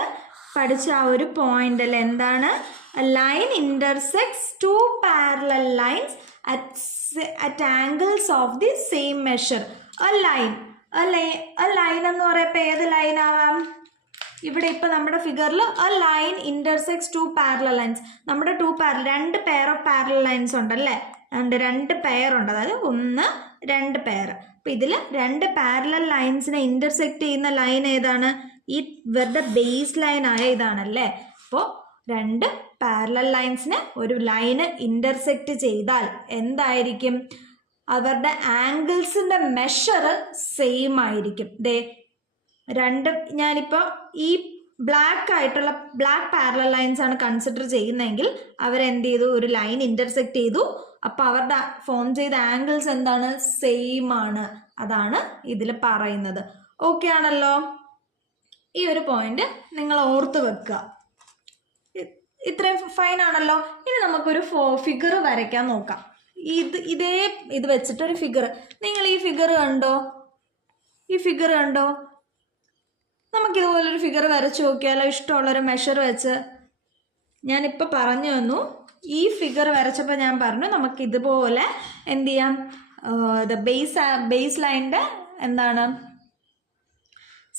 പഠിച്ച ആ ഒരു പോയിന്റ് അല്ലേ? എന്താണ്? Line intersects two parallel lines at angles of the same measure. A line എന്ന് പറയുമ്പോൾ ഏത് ലൈൻ ആവാം? ഇവിടെ ഇപ്പം നമ്മുടെ ഫിഗറിൽ a line intersects two parallel lines. നമ്മുടെ 2 പെയർ ഓഫ് പാരലൽ ലൈൻസ് ഉണ്ടല്ലേ? രണ്ട് പെയർ ഉണ്ട്, അതായത് 1, 2 പെയർ. അപ്പോൾ ഇതിൽ രണ്ട് പാരലൽ ലൈൻസിനെ ഇൻ്റർസെക്റ്റ് ചെയ്യുന്ന ലൈൻ ഏതാണ്? ഈ ഇവരുടെ ബേസ് ലൈൻ ആയ ഇതാണല്ലേ. അപ്പോൾ രണ്ട് പാരലൽ ലൈൻസിനെ ഒരു ലൈന് ഇൻ്റർസെക്റ്റ് ചെയ്താൽ എന്തായിരിക്കും? അവരുടെ ആംഗിൾസിൻ്റെ മെഷർ സെയിം ആയിരിക്കും. ദേ രണ്ട് ഞാനിപ്പോൾ ഈ ബ്ലാക്ക് പാരലൽ ലൈൻസ് ആണ് കൺസിഡർ ചെയ്യുന്നതെങ്കിൽ അവരെന്ത് ചെയ്തു? ഒരു ലൈൻ ഇൻ്റർസെക്റ്റ് ചെയ്തു. അപ്പോൾ അവരുടെ ഫോം ചെയ്ത ആംഗിൾസ് എന്താണ്? സെയിം ആണ്. അതാണ് ഇതിൽ പറയുന്നത്. ഓക്കെ ആണല്ലോ? ഈ ഒരു പോയിന്റ് നിങ്ങൾ ഓർത്ത് വെക്കുക. ഇത്രയും ഫൈൻ ആണല്ലോ. ഇനി നമുക്കൊരു ഫിഗർ വരയ്ക്കാൻ നോക്കാം. ഇത് വെച്ചിട്ടൊരു ഫിഗർ. നിങ്ങൾ ഈ ഫിഗർ കണ്ടോ? ഈ ഫിഗർ കണ്ടോ? നമുക്കിതുപോലൊരു ഫിഗർ വരച്ച് നോക്കിയാലോ? ഇഷ്ടമുള്ളൊരു മെഷർ വെച്ച്. ഞാനിപ്പോൾ പറഞ്ഞു തന്നു. ഈ ഫിഗർ വരച്ചപ്പോൾ ഞാൻ പറഞ്ഞു നമുക്കിതുപോലെ എന്ത് ചെയ്യാം? ബേസ് ലൈനിൻ്റെ എന്താണ്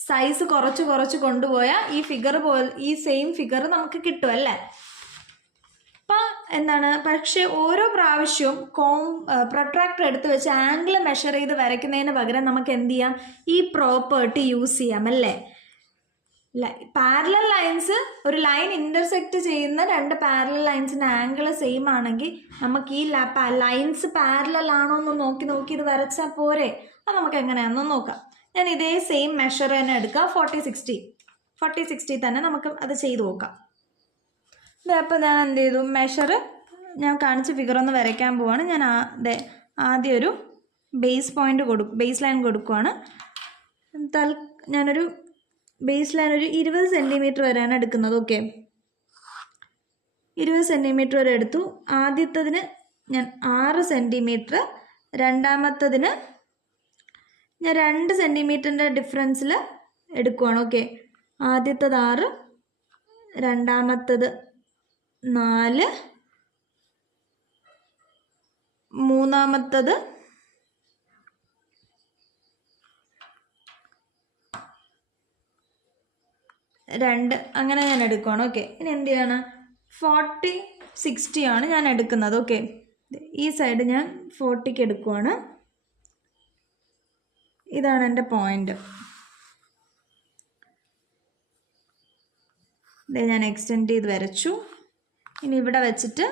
സൈസ് കുറച്ച് കൊണ്ടുപോയാൽ ഈ ഫിഗർ ഈ സെയിം ഫിഗർ നമുക്ക് കിട്ടും അല്ലേ? അപ്പം എന്താണ്, പക്ഷേ ഓരോ പ്രാവശ്യവും പ്രൊട്രാക്ടർ എടുത്ത് വെച്ച് ആംഗിൾ മെഷർ ചെയ്ത് വരയ്ക്കുന്നതിന് പകരം നമുക്ക് എന്ത് ചെയ്യാം? ഈ പ്രോപ്പർട്ടി യൂസ് ചെയ്യാം അല്ലേ? പാരലൽ ലൈൻസ്, ഒരു ലൈൻ ഇൻ്റർസെക്റ്റ് ചെയ്യുന്ന രണ്ട് പാരലൽ ലൈൻസിൻ്റെ ആംഗിൾ സെയിം ആണെങ്കിൽ നമുക്ക് ഈ ലൈൻസ് പാരലൽ ആണോ എന്ന് നോക്കി ഇത് വരച്ചാൽ പോരെ? അത് നമുക്ക് എങ്ങനെയാണെന്ന് നോക്കാം. ഞാൻ ഇതേ സെയിം മെഷർ തന്നെ എടുക്കാം. 40-60 തന്നെ നമുക്ക് അത് ചെയ്ത് നോക്കാം. അപ്പോൾ ഞാൻ എന്ത് ചെയ്തു? മെഷർ ഞാൻ കാണിച്ച ഫിഗർ ഒന്ന് വരയ്ക്കാൻ പോവാണ്. ഞാൻ ആദ്യം ഒരു ബേസ് ലൈൻ കൊടുക്കുവാണ്. ഞാനൊരു ബേസ് ലൈൻ ഒരു 20 സെൻറ്റിമീറ്റർ വരെയാണ് എടുക്കുന്നത്. ഓക്കെ, 20 സെൻറ്റിമീറ്റർ വരെ എടുത്തു. ആദ്യത്തതിന് ഞാൻ 6 സെൻറ്റിമീറ്റർ, രണ്ടാമത്തതിന് ഞാൻ 2 സെൻറ്റിമീറ്ററിൻ്റെ ഡിഫറൻസിൽ എടുക്കുവാണ്. ഓക്കെ, ആദ്യത്തത് 6, രണ്ടാമത്തത് 4, മൂന്നാമത്തത് 2, അങ്ങനെ ഞാൻ എടുക്കുവാണ്. ഓക്കെ, ഇനി എന്ത് ചെയ്യാണ്? 40-60 ആണ് ഞാൻ എടുക്കുന്നത്. ഓക്കെ, ഈ സൈഡ് ഞാൻ 40ക്ക് എടുക്കുവാണ്. ഇതാണ് എൻ്റെ പോയിന്റ്. ഇത് ഞാൻ എക്സ്റ്റെൻഡ് ചെയ്ത് വരച്ചു. ഇനി ഇവിടെ വെച്ചിട്ട്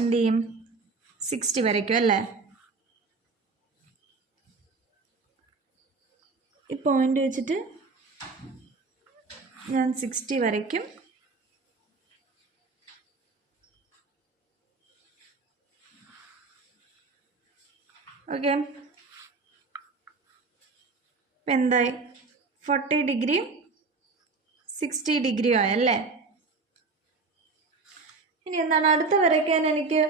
എന്ത് ചെയ്യും? 60 വരയ്ക്കും അല്ലേ? ഈ പോയിന്റ് വെച്ചിട്ട് ഞാൻ 60 വരയ്ക്കും. ഓക്കെ, ഇപ്പം എന്തായി? 40 ഡിഗ്രിയും 60 ഡിഗ്രിയും ആയല്ലേ? ഇനി എന്താണ് അടുത്ത വരയ്ക്കാൻ? എനിക്ക്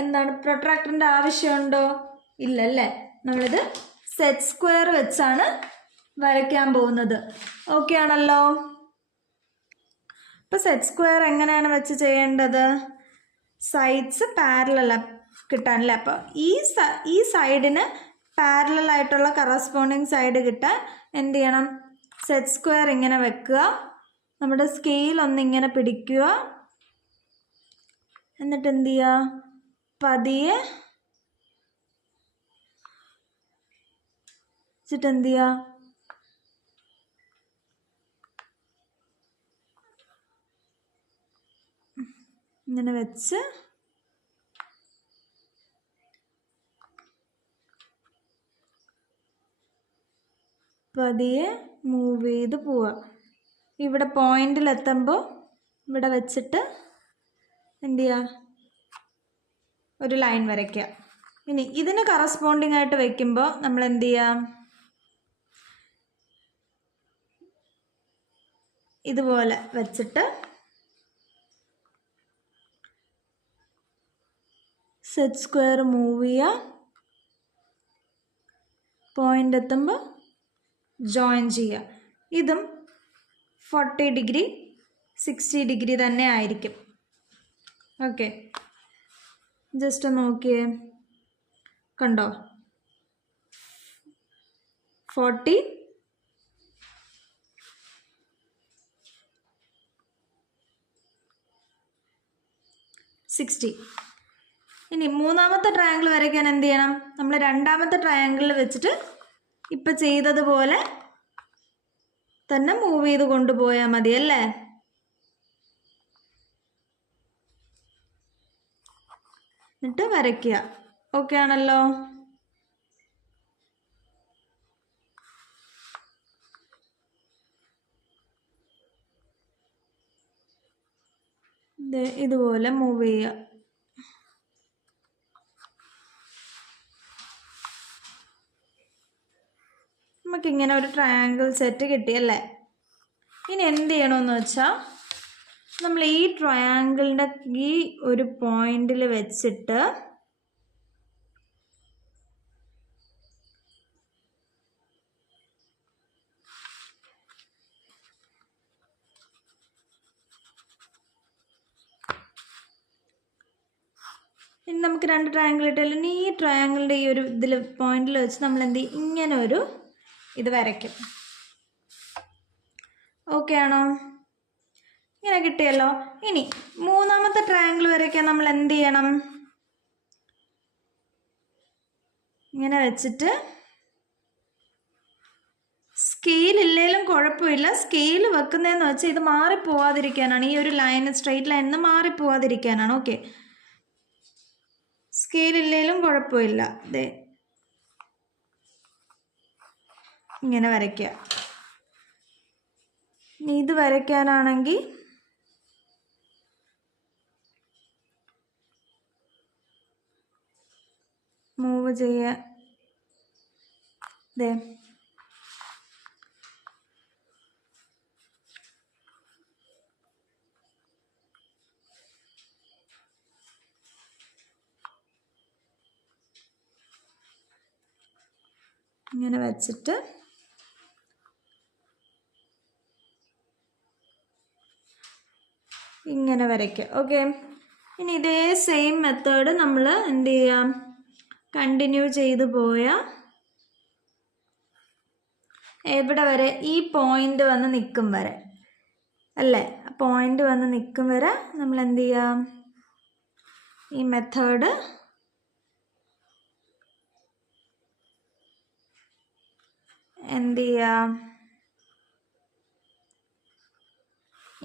എന്താണ് പ്രൊട്രാക്ടറിൻ്റെ ആവശ്യമുണ്ടോ? ഇല്ലല്ലേ. നമ്മളിത് സെറ്റ് സ്ക്വയർ വെച്ചാണ് വരയ്ക്കാൻ പോകുന്നത്. ഓക്കെ ആണല്ലോ? ഇപ്പോൾ സെറ്റ് സ്ക്വയർ എങ്ങനെയാണ് വെച്ച് ചെയ്യേണ്ടത്? സൈഡ്സ് പാരലൽ കിട്ടാനല്ലേ? അപ്പോൾ ഈ സൈഡിന് പാരലൽ ആയിട്ടുള്ള കറസ്പോണ്ടിങ് സൈഡ് കിട്ടാൻ എന്ത് ചെയ്യണം? സെറ്റ് സ്ക്വയർ ഇങ്ങനെ വെക്കുക. നമ്മുടെ സ്കെയിൽ ഒന്നിങ്ങനെ പിടിക്കുക. എന്നിട്ട് എന്ത് ചെയ്യുക? പതിയെ വെച്ചിട്ട് എന്ത് ചെയ്യുക? ഇങ്ങനെ വെച്ച് പതിയെ മൂവ് ചെയ്ത് പോവുക. ഇവിടെ പോയിന്റിലെത്തുമ്പോൾ ഇവിടെ വെച്ചിട്ട് എന്ത് ചെയ്യുക? ഒരു ലൈൻ വരയ്ക്കുക. ഇനി ഇതിന് കറസ്പോണ്ടിങ് ആയിട്ട് വയ്ക്കുമ്പോൾ നമ്മൾ എന്ത് ചെയ്യാം? ഇതുപോലെ വെച്ചിട്ട് സെറ്റ് സ്ക്വയർ മൂവ് ചെയ്യുക. പോയിന്റ് എത്തുമ്പോൾ ജോയിൻ ചെയ്യുക. ഇതും 40 ഡിഗ്രി 60 ഡിഗ്രി തന്നെ ആയിരിക്കും. ഓക്കെ, ജസ്റ്റ് നോക്കിയേ, കണ്ടോ? 40 60. ഇനി മൂന്നാമത്തെ ട്രയാങ്കിൾ വരയ്ക്കാൻ എന്ത് ചെയ്യണം? നമ്മൾ രണ്ടാമത്തെ ട്രയാങ്കിളിൽ വെച്ചിട്ട് ഇപ്പം ചെയ്തതുപോലെ തന്നെ മൂവ് ചെയ്ത് കൊണ്ടുപോയാൽ മതി അല്ലേ? എന്നിട്ട് വരയ്ക്കുക. ഓക്കെ ആണല്ലോ? ഇതുപോലെ മൂവ് ചെയ്യുക. നമുക്കിങ്ങനെ ഒരു ട്രയാങ്കിൾ സെറ്റ് കിട്ടിയല്ലേ? ഇനി എന്ത് ചെയ്യണമെന്ന് വെച്ചാൽ നമ്മൾ ഈ ട്രയാങ്കിളിൻ്റെ ഈ ഒരു പോയിന്റിൽ വെച്ചിട്ട് ഇനി നമുക്ക് രണ്ട് ട്രയാങ്കിൾ ഇട്ടാലും ഇനി ഈ ട്രയാങ്കിളിൻ്റെ ഈ ഒരു ഇതിൽ പോയിന്റിൽ വെച്ച് നമ്മൾ എന്ത് ചെയ്യും? ഇങ്ങനെ ഒരു ഇത് വരയ്ക്കും. ഓക്കെ ആണോ? ഇങ്ങനെ കിട്ടിയല്ലോ. ഇനി മൂന്നാമത്തെ ട്രയാങ്കിൾ വരയ്ക്കാൻ നമ്മൾ എന്ത് ചെയ്യണം? ഇങ്ങനെ വെച്ചിട്ട് സ്കെയിലില്ലേലും കുഴപ്പമില്ല. സ്കെയിൽ വെക്കുന്നതെന്ന് വെച്ചാൽ ഇത് മാറിപ്പോവാതിരിക്കാനാണ്. ഈ ഒരു ലൈൻ സ്ട്രെയിറ്റ് ലൈനിൽ നിന്ന് മാറിപ്പോവാതിരിക്കാനാണ്. ഓക്കെ, സ്കെയിലില്ലേലും കുഴപ്പമില്ല. അതെ, ഇങ്ങനെ വരയ്ക്കുക. ഇനി ഇത് വരയ്ക്കാനാണെങ്കിൽ മൂവ് ചെയ്യുക. അതെ, ഇങ്ങനെ വെച്ചിട്ട് ഇങ്ങനെ വരയ്ക്കുക. ഓക്കെ, ഇനി ഇതേ സെയിം മെത്തേഡ് നമ്മൾ എന്ത് ചെയ്യാം? കണ്ടിന്യൂ ചെയ്തു പോയാൽ എവിടെ വരെ? ഈ പോയിന്റ് വന്ന് നിൽക്കും വരെ അല്ലേ? പോയിന്റ് വന്ന് നിൽക്കും വരെ നമ്മൾ എന്ത് ചെയ്യാം? ഈ മെത്തേഡ് എന്ത് ചെയ്യാം?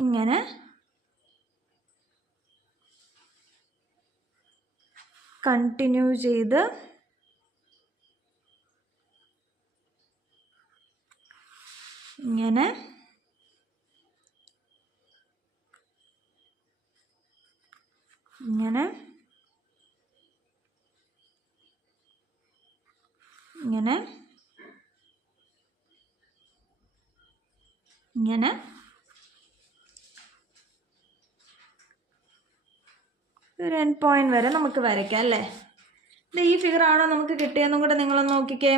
ഇങ്ങനെ കണ്ടിന്യൂ ചെയ്ത് ഇങ്ങനെ ഇങ്ങനെ ഇങ്ങനെ ഇങ്ങനെ ഒരു എൻഡ് പോയിന്റ് വരെ നമുക്ക് വരയ്ക്കാം അല്ലേ? ഇത് ഈ ഫിഗർ ആണോ നമുക്ക് കിട്ടിയെന്നും കൂടെ നിങ്ങളൊന്ന് നോക്കിക്കേ.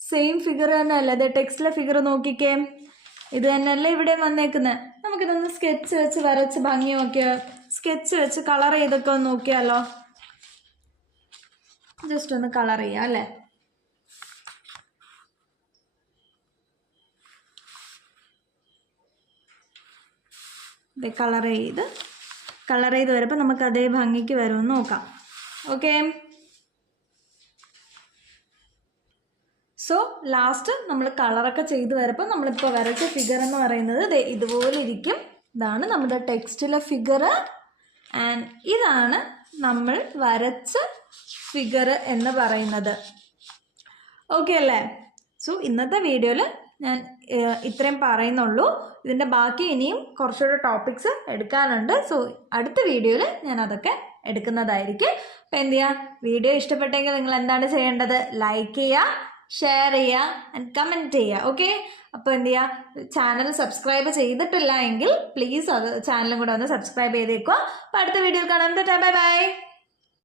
സെയിം ഫിഗർ തന്നെ അല്ലേ? ഇത് ടെക്സ്റ്റിലെ ഫിഗർ നോക്കിക്കേ. ഇത് തന്നെയല്ലേ ഇവിടെ വന്നേക്കുന്നത്? നമുക്കിതൊന്ന് സ്കെച്ച് വെച്ച് വരച്ച് ഭംഗി നോക്കിയോ? സ്കെച്ച് വെച്ച് കളർ ചെയ്തൊക്കെ ഒന്ന് നോക്കിയാലോ? ജസ്റ്റ് ഒന്ന് കളർ ചെയ്യാം അല്ലേ? ഇത് കളർ ചെയ്ത് വരുമ്പോൾ നമുക്ക് അതേ ഭംഗിക്ക് വരുമെന്ന് നോക്കാം. ഓക്കെ, സോ ലാസ്റ്റ് നമ്മൾ കളറൊക്കെ ചെയ്ത് വരുമ്പോൾ നമ്മളിപ്പോൾ വരച്ച ഫിഗർ എന്ന് പറയുന്നത് ഇതുപോലെ ഇരിക്കും. ഇതാണ് നമ്മുടെ ടെക്സ്റ്റിലെ ഫിഗർ ആൻഡ് ഇതാണ് നമ്മൾ വരച്ച ഫിഗർ എന്ന് പറയുന്നത്. ഓക്കെ അല്ലേ? സോ ഇന്നത്തെ വീഡിയോയിൽ ഞാൻ ഇത്രയും പറയുന്നുള്ളൂ. ഇതിൻ്റെ ബാക്കി ഇനിയും കുറച്ചുകൂടെ ടോപ്പിക്സ് എടുക്കാനുണ്ട്. സോ അടുത്ത വീഡിയോയിൽ ഞാൻ അതൊക്കെ എടുക്കുന്നതായിരിക്കും. അപ്പോൾ എന്ത് ചെയ്യുക? വീഡിയോ ഇഷ്ടപ്പെട്ടെങ്കിൽ നിങ്ങൾ എന്താണ് ചെയ്യേണ്ടത്? ലൈക്ക് ചെയ്യുക, ഷെയർ ചെയ്യുക ആൻഡ് കമൻറ്റ് ചെയ്യുക. ഓക്കെ, അപ്പോൾ എന്ത് ചെയ്യുക? ചാനൽ സബ്സ്ക്രൈബ് ചെയ്തിട്ടില്ല എങ്കിൽ പ്ലീസ് അത് ചാനലും കൂടെ ഒന്ന് സബ്സ്ക്രൈബ് ചെയ്തേക്കുക. അപ്പോൾ അടുത്ത വീഡിയോയിൽ കാണാം. Bye bye.